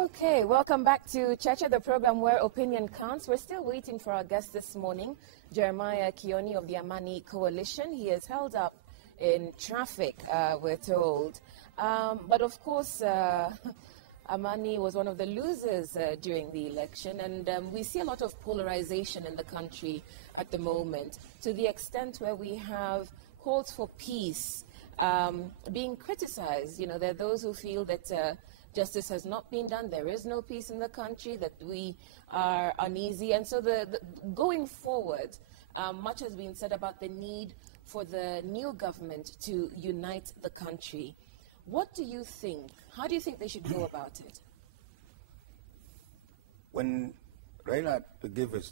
Okay, welcome back to Cheche, the program where opinion counts. We're still waiting for our guest this morning, Jeremiah Kioni of the Amani Coalition. He is held up in traffic, we're told. But of course, Amani was one of the losers during the election, and we see a lot of polarization in the country at the moment, to the extent where we have calls for peace being criticized. You know, there are those who feel that justice has not been done, there is no peace in the country, that we are uneasy. And so going forward, much has been said about the need for the new government to unite the country. What do you think? How do you think they should go about it? When Raila gave a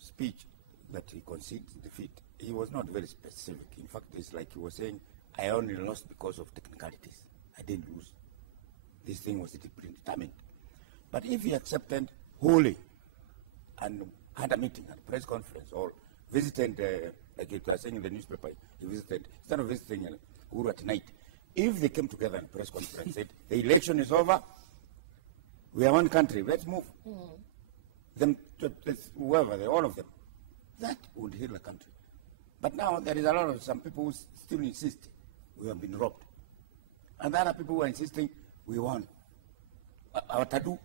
speech that he conceded defeat, he was not very specific. In fact, it's like he was saying, I only lost because of technicalities. I didn't lose. This thing was predetermined. But if he accepted wholly and had a meeting, a press conference, or visited, like you were saying in the newspaper, he visited, instead of visiting Uhuru at night, if they came together in a press conference and said, the election is over, we are one country, let's move. Them, whoever, all of them, that would heal the country. But now there is a lot of some people who still insist we have been robbed. And there are people who are insisting we won. Our tattoo.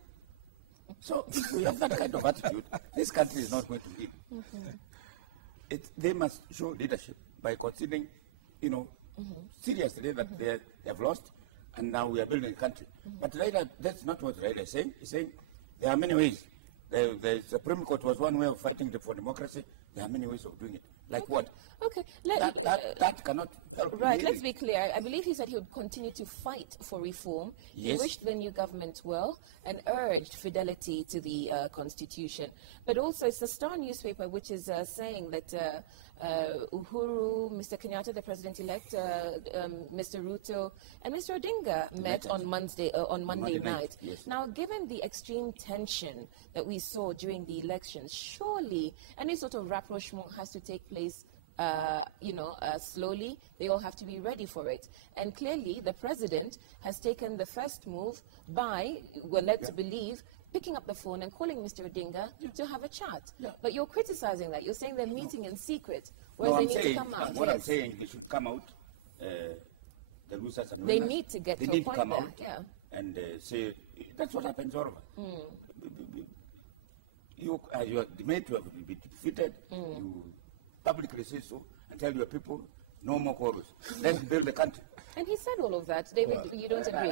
So if we have that kind of attitude, this country is not going to win. They must show leadership by considering, you know, seriously that they have lost, and now we are building a country. But Raila, that's not what Raila is saying. He's saying there are many ways. The Supreme Court was one way of fighting for democracy. There are many ways of doing it. Like what? Okay. That cannot help. Right, let's be clear. I believe he said he would continue to fight for reform. Yes. He wished the new government well and urged fidelity to the Constitution. But also, it's the Star newspaper which is saying that Uhuru, Mr. Kenyatta, the president-elect, Mr. Ruto, and Mr. Odinga met on Monday night. Yes. Now, given the extreme tension that we saw during the elections, surely any sort of rapprochement has to take place slowly. They all have to be ready for it. And clearly, the president has taken the first move by, we're led to believe, picking up the phone and calling Mr. Odinga to have a chat. Yeah. But you're criticizing that. You're saying they're meeting in secret, whereas they need to come out. What I'm saying, they should come out, the losers and they winners. need to get they to need a point to come there. out and say, that's what happens all over. You are made to be defeated. You publicly say so and tell your people, no more quarrels. Let's build the country. And he said all of that. David, you don't agree?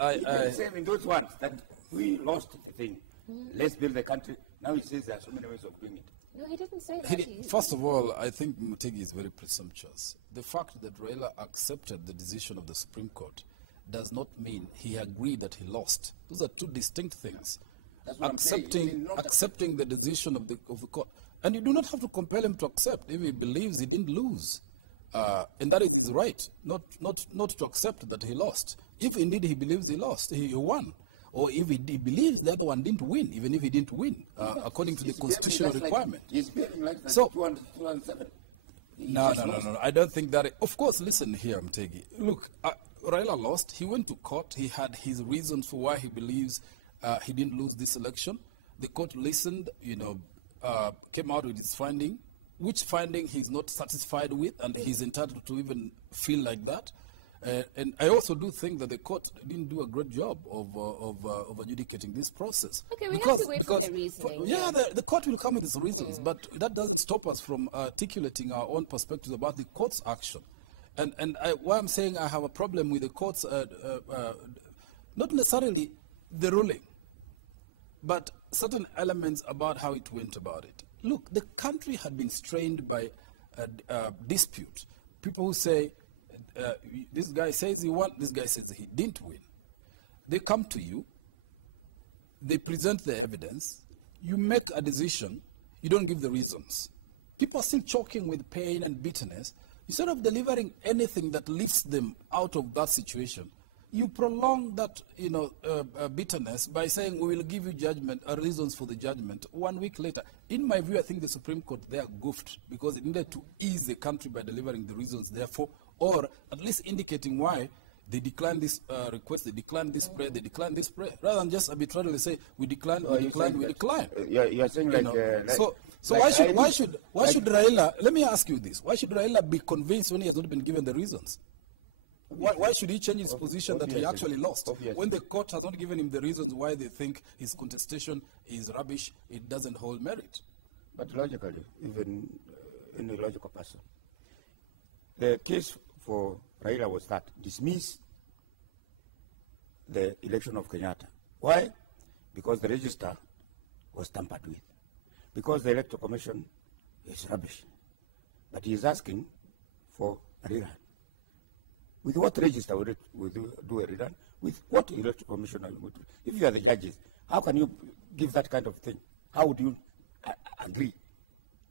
I say in those ones that we lost the thing. Let's build the country. Now he says there are so many ways of doing it. No, he didn't say that. First of all, I think Mutegi is very presumptuous. The fact that Raila accepted the decision of the Supreme Court does not mean he agreed that he lost. Those are two distinct things. Accepting the decision of the court. And you do not have to compel him to accept if he believes he didn't lose. And that is right, not to accept that he lost. If indeed he believes he lost, he won. Or if he believes that one didn't win, even if he didn't win, according to the constitutional requirement. He's behaving like that. So, 207. No. I don't think that. Of course, listen here, Mtegi. Look, Raila lost. He went to court. He had his reasons for why he believes he didn't lose this election. The court listened, came out with his finding, which finding he's not satisfied with, and he's entitled to even feel like that. And I also do think that the court didn't do a great job of adjudicating this process. Okay, we have to wait for the reasoning. The court will come with its reasons, but that doesn't stop us from articulating our own perspectives about the court's action. And why I'm saying I have a problem with the court's, not necessarily the ruling, but certain elements about how it went about it. Look, the country had been strained by a dispute. People who say, this guy says he won, this guy says he didn't win. They come to you, they present the evidence, you make a decision, you don't give the reasons. People are still choking with pain and bitterness. Instead of delivering anything that lifts them out of that situation, you prolong that bitterness by saying we will give you judgment, reasons for the judgment 1 week later. In my view, I think the Supreme Court there goofed because it needed to ease the country by delivering the reasons therefore, or at least indicating why they decline this request, they decline this prayer, they decline this prayer, rather than just arbitrarily say, we decline, we decline, we decline. You're saying like, so why should Raila, let me ask you this, why should Raila be convinced when he has not been given the reasons? Why should he change his position that he actually lost? When the court has not given him the reasons why they think his contestation is rubbish, it doesn't hold merit. But logically, even in a logical person, the case for Raila was that dismiss the election of Kenyatta. Why? Because the register was tampered with. Because the Electoral Commission is rubbish. But he is asking for a rerun. With what register would you do a rerun? With what Electoral Commission would do? If you are the judges, how can you give that kind of thing? How would you agree?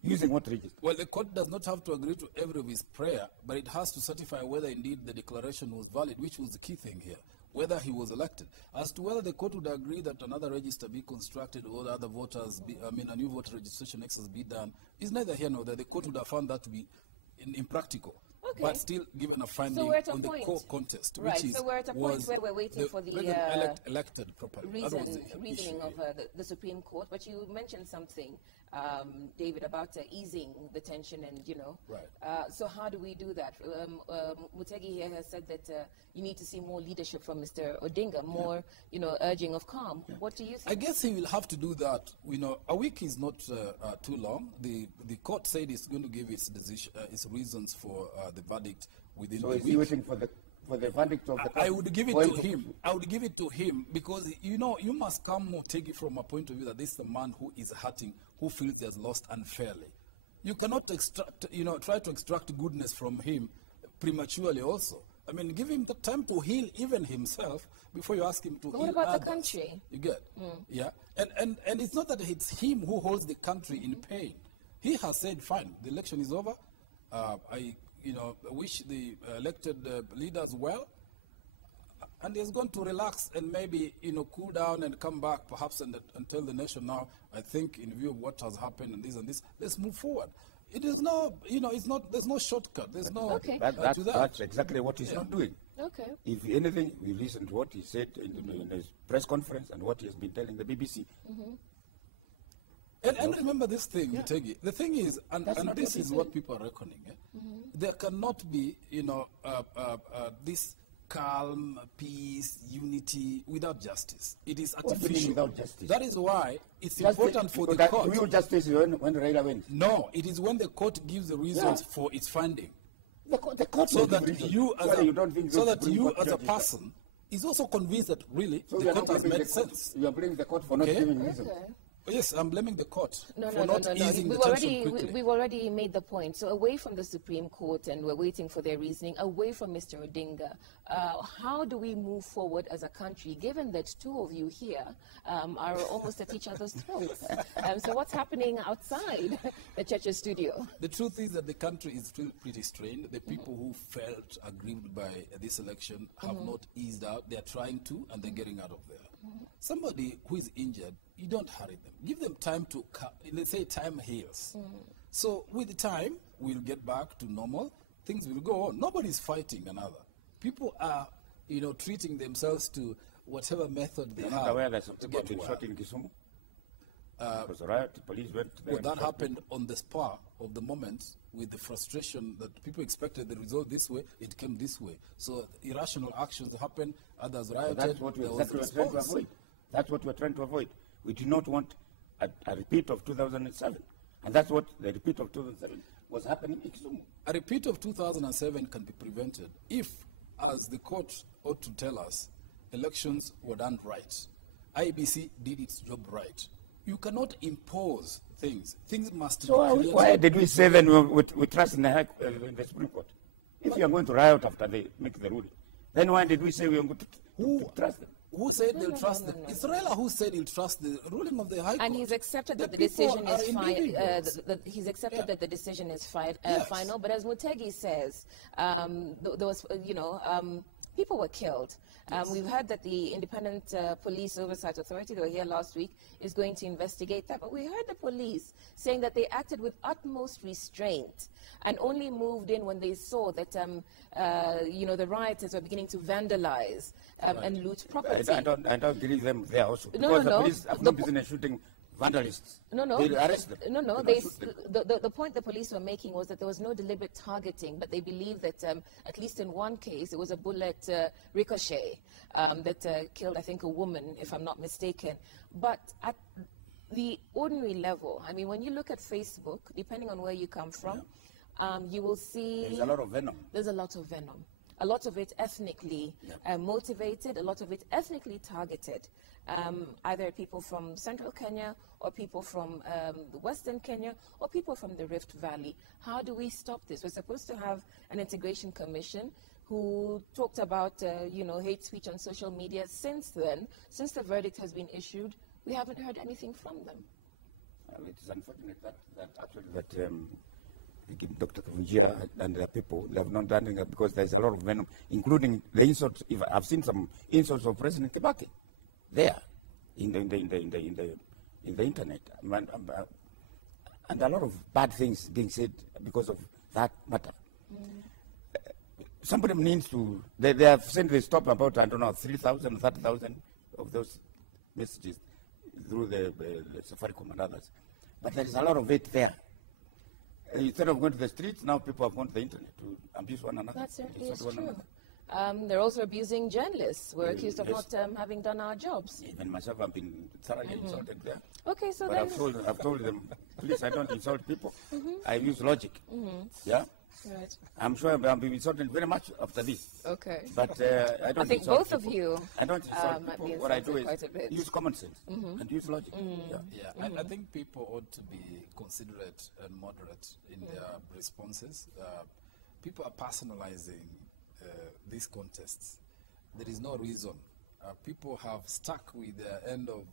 Using what register? Well, the court does not have to agree to every of his prayer, but it has to certify whether indeed the declaration was valid, which was the key thing here, whether he was elected. As to whether the court would agree that another register be constructed or other voters, a new voter registration exercise be done, is neither here nor there. The court would have found that to be impractical. Okay. But still given a finding on the core contest, right. which is, so we're at a point where we're waiting for the elected properly. Reasoning of the Supreme Court. But you mentioned something, David, about easing the tension and, Right. So how do we do that? Mutegi here has said that you need to see more leadership from Mr. Odinga, more, urging of calm. Yeah. What do you think? I guess he will have to do that. A week is not too long. The court said it's going to give its decision, its reasons for the verdict within a week. So is he waiting for the verdict of the court? I would give it to him. I would give it to him because, you must come take it from a point of view that this is the man who is hurting, who feels he has lost unfairly. You cannot try to extract goodness from him prematurely also. I mean, give him the time to heal even himself before you ask him to heal What about others. the country? You get? Yeah. And it's not that it's him who holds the country in pain. He has said, fine, the election is over. I wish the elected leaders well. And he's going to relax and maybe, cool down and come back perhaps and tell the nation now, I think in view of what has happened and this, let's move forward. It is no, there's no shortcut. There's no to that. That's exactly what he's not doing. Okay. If anything, we listen to what he said in his press conference and what he has been telling the BBC. And remember this thing, Mutegi. The thing is, and this is what people are reckoning. There cannot be, this calm, peace, unity without justice. It is artificial. Without justice? That is why it's important for the court. Real justice is when Raila wins. No, it is when the court gives the reasons for its finding. The court so that you as a person is also convinced that really the court has made sense. You are blaming the court for not giving reasons. Yes, I'm blaming the court for not easing the tension quickly. We've already made the point. So away from the Supreme Court, and we're waiting for their reasoning, away from Mr. Odinga, how do we move forward as a country, given that two of you here are almost at each other's throats? So what's happening outside the Cheche studio? The truth is that the country is still pretty strained. The people who felt aggrieved by this election have not eased out. They're trying to, and they're getting out of there. Somebody who is injured, you don't hurry them. Give them time to, let's say time heals. So with time, we'll get back to normal. Things will go on. Nobody's fighting another. People are, treating themselves to whatever method they have aware that some to people get have been shot in Kisumu? Was a riot, the police went there. Well, that happened on the spur of the moment with the frustration that people expected the result this way, it came this way. So irrational actions happened, others rioted. That's what we're trying to avoid. That's what we're trying to avoid. We do not want a repeat of 2007. And that's what the repeat of 2007 was happening in Kisumu. A repeat of 2007 can be prevented if, as the court ought to tell us, elections were done right. IEBC did its job right. You cannot impose things. Things must be created. Why did we say then we trust in the Supreme Court? If you are going to riot after they make the ruling, then why did we say we are going to trust them? Who said they'll trust them? It's Raila who said he'll trust the ruling of the High Court. And he's accepted that the decision is final. He's accepted that the decision is final. But as Mutegi says, there was, people were killed. We've heard that the Independent Police Oversight Authority, they were here last week, is going to investigate that. But we heard the police saying that they acted with utmost restraint and only moved in when they saw that, the rioters were beginning to vandalize and loot property. I don't believe them there also. No, because the police have no business shooting vandalists. No. They arrest them. No. The point the police were making was that there was no deliberate targeting, but they believe that at least in one case, it was a bullet ricochet that killed, I think, a woman, if I'm not mistaken. But at the ordinary level, I mean, when you look at Facebook, depending on where you come from, you will see... There's a lot of venom. There's a lot of venom. A lot of it ethnically motivated, a lot of it ethnically targeted. Either people from central Kenya or people from western Kenya or people from the Rift Valley. How do we stop this? We're supposed to have an integration commission who talked about, hate speech on social media. Since then, since the verdict has been issued, we haven't heard anything from them. It is unfortunate that Dr. Kavunjira and the people, they have not done it because there's a lot of venom, including the insults. I've seen some insults of President Kibaki there in the internet, and a lot of bad things being said because of that matter. Somebody needs to. They have said they stop about 3,000, 30,000 of those messages through the Safaricom and others, but there is a lot of it there. Instead of going to the streets, now people have gone to the internet to abuse one another. That certainly is true. They're also abusing journalists. We're accused of not having done our jobs. Even myself, I've been thoroughly insulted there. Okay, so but then... I've told them, please, I don't insult people. I use logic. Yeah? Right. I'm sure I'm being insulted very much after this. Okay. But I don't I think insult both people. of you I don't insult people. What I do is use common sense and use logic. I think people ought to be considerate and moderate in their responses. People are personalizing these contests. There is no reason. People have stuck with the end of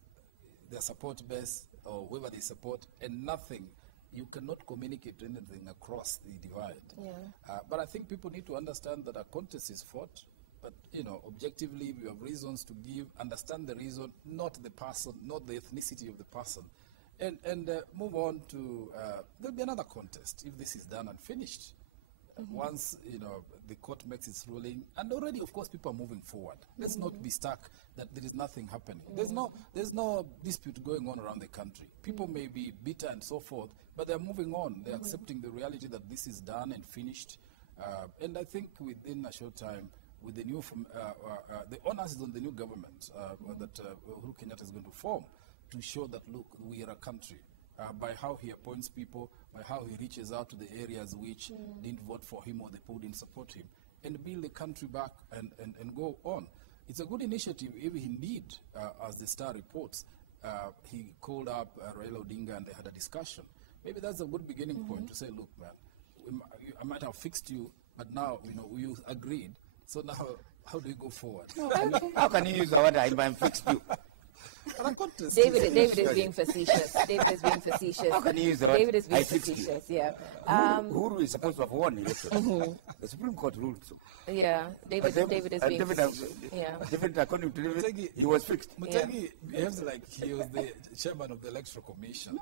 their support base or whoever they support, and nothing. You cannot communicate anything across the divide. Yeah. But I think people need to understand that a contest is fought. But, objectively, we have reasons to give, understand the reason, not the person, not the ethnicity of the person. And move on to, there'll be another contest if this is done and finished. Once, the court makes its ruling, and already, of course, people are moving forward. Let's not be stuck that there is nothing happening. There's no dispute going on around the country. People may be bitter and so forth, but they're moving on. They're accepting the reality that this is done and finished. And I think within a short time, with the new, the onus is on the new government that Uhuru Kenyatta is going to form to show that, look, we are a country. By how he appoints people, by how he reaches out to the areas which didn't vote for him or the people didn't support him, and build the country back and go on. It's a good initiative if indeed, as the Star reports, he called up Raila Odinga and they had a discussion. Maybe that's a good beginning point to say, look, man, I might have fixed you, but now, we agreed. So now, how do we go forward? How can you use the word I fixed you? David is being facetious. David is being facetious. How can you use the word David is being facetious, yeah. Who is supposed to have won elections? The Supreme Court ruled so. Yeah, David is being facetious. David, according to David, he was fixed. Mutegi behaves like he was the chairman of the Electoral Commission.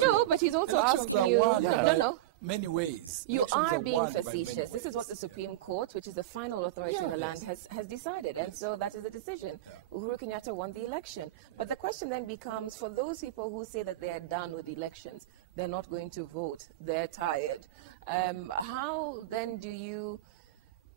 No, but he's also asking you... No. Many ways. You are being facetious. This is what the Supreme Court, which is the final authority in the land, has decided. And so that is the decision. Uhuru Kenyatta won the election. But the question then becomes, for those people who say that they are done with elections, they're not going to vote, they're tired, how then do you...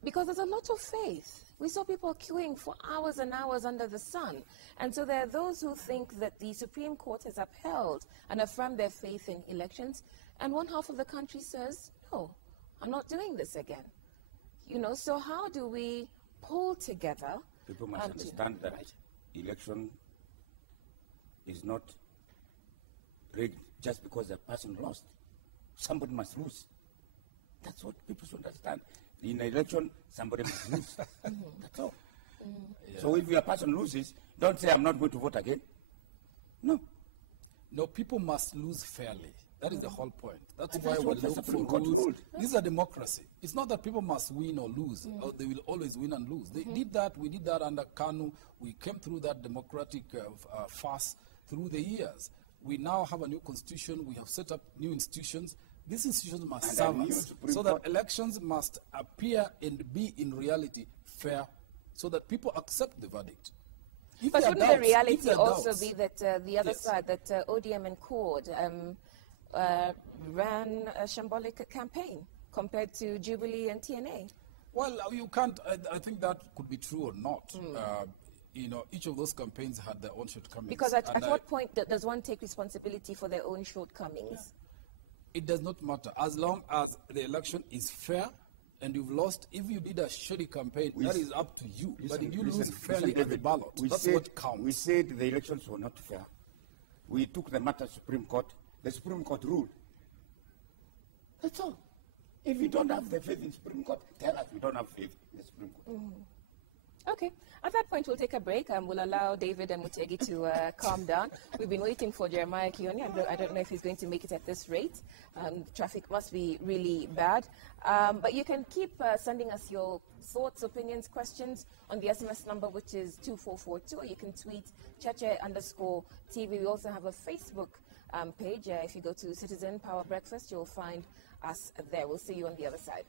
Because there's a lot of faith. We saw people queuing for hours and hours under the sun. And so there are those who think that the Supreme Court has upheld and affirmed their faith in elections, and one half of the country says, no, I'm not doing this again. So how do we pull together? People must understand that election is not rigged just because a person lost. Somebody must lose. That's what people should understand. In an election, somebody must lose. That's all. Yeah. So if your person loses, don't say, I'm not going to vote again. No. No, people must lose fairly. That is the whole point. That's And why that's we what the look Supreme for Court rules. ruled. This is a democracy. It's not that people must win or lose, or they will always win and lose. They did that. We did that under Kanu. We came through that democratic farce through the years. We now have a new constitution. We have set up new institutions. These institutions must And serve a new us, Supreme so that Court. elections must appear and be in reality fair, so that people accept the verdict. If But there are wouldn't the doubts- if reality there are also doubts- be that the other Yes. side, that ODM and CORD ran a shambolic campaign compared to Jubilee and TNA? Well, you can't. I think that could be true or not. You know, each of those campaigns had their own shortcomings. Because at And what point does one take responsibility for their own shortcomings? it does not matter as long as the election is fair and you've lost. If you did a shoddy campaign, that is up to you. But if you lose fairly at the ballot, that's what counts. We said the elections were not fair. We took the matter to Supreme Court. The Supreme Court ruled. That's all. If you don't have the faith in Supreme Court, tell us we don't have faith in the Supreme Court. Okay. At that point, we'll take a break and we'll allow David and Mutegi to calm down. We've been waiting for Jeremiah Kioni. I don't know if he's going to make it at this rate. Traffic must be really bad. But you can keep sending us your thoughts, opinions, questions on the SMS number, which is 2442, or you can tweet Cheche_TV. We also have a Facebook page. If you go to Citizen Power Breakfast, you'll find us there. We'll see you on the other side.